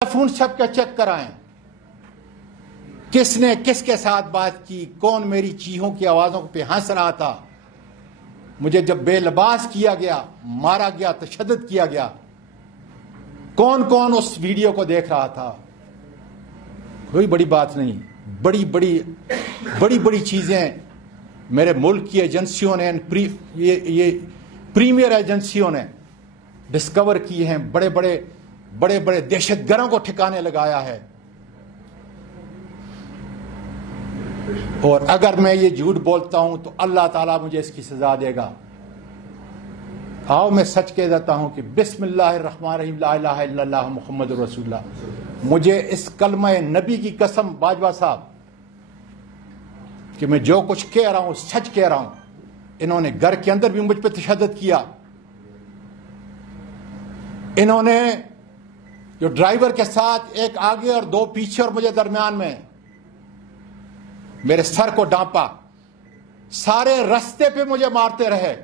Phone سب کا check کرائیں، کس نے کس کے ساتھ بات کی، کون میری چیخوں کی آوازوں پہ ہنس رہا تھا، مجھے جب بے لباس کیا گیا، مارا گیا، تشدد کیا گیا، کون کون اس ویڈیو کو دیکھ رہا تھا۔ کوئی بڑی بات نہیں، بڑی بڑی چیزیں میرے ملک کی ایجنسیوں نے، یہ پریمیئر ایجنسیوں نے ڈسکور کی ہیں، بڑے بڑے دہشت گردوں کو ٹھکانے لگایا ہے۔ اور اگر میں یہ جھوٹ بولتا ہوں تو اللہ تعالیٰ مجھے اس کی سزا دے گا۔ آؤ میں سچ کہہ دیتا ہوں کہ بسم اللہ الرحمن الرحیم، لا الہ الا اللہ محمد رسول اللہ۔ مجھے اس کلمہ نبی کی قسم باجوہ صاحب کہ میں جو کچھ کہہ رہا ہوں سچ کہہ رہا ہوں۔ انہوں نے گھر کے اندر بھی مجھ پہ تشدد کیا، انہوں نے جو ڈرائیور کے ساتھ ایک آگے اور دو پیچھے اور مجھے درمیان میں میرے سر کو ڈانپا، سارے رستے پہ مجھے مارتے رہے۔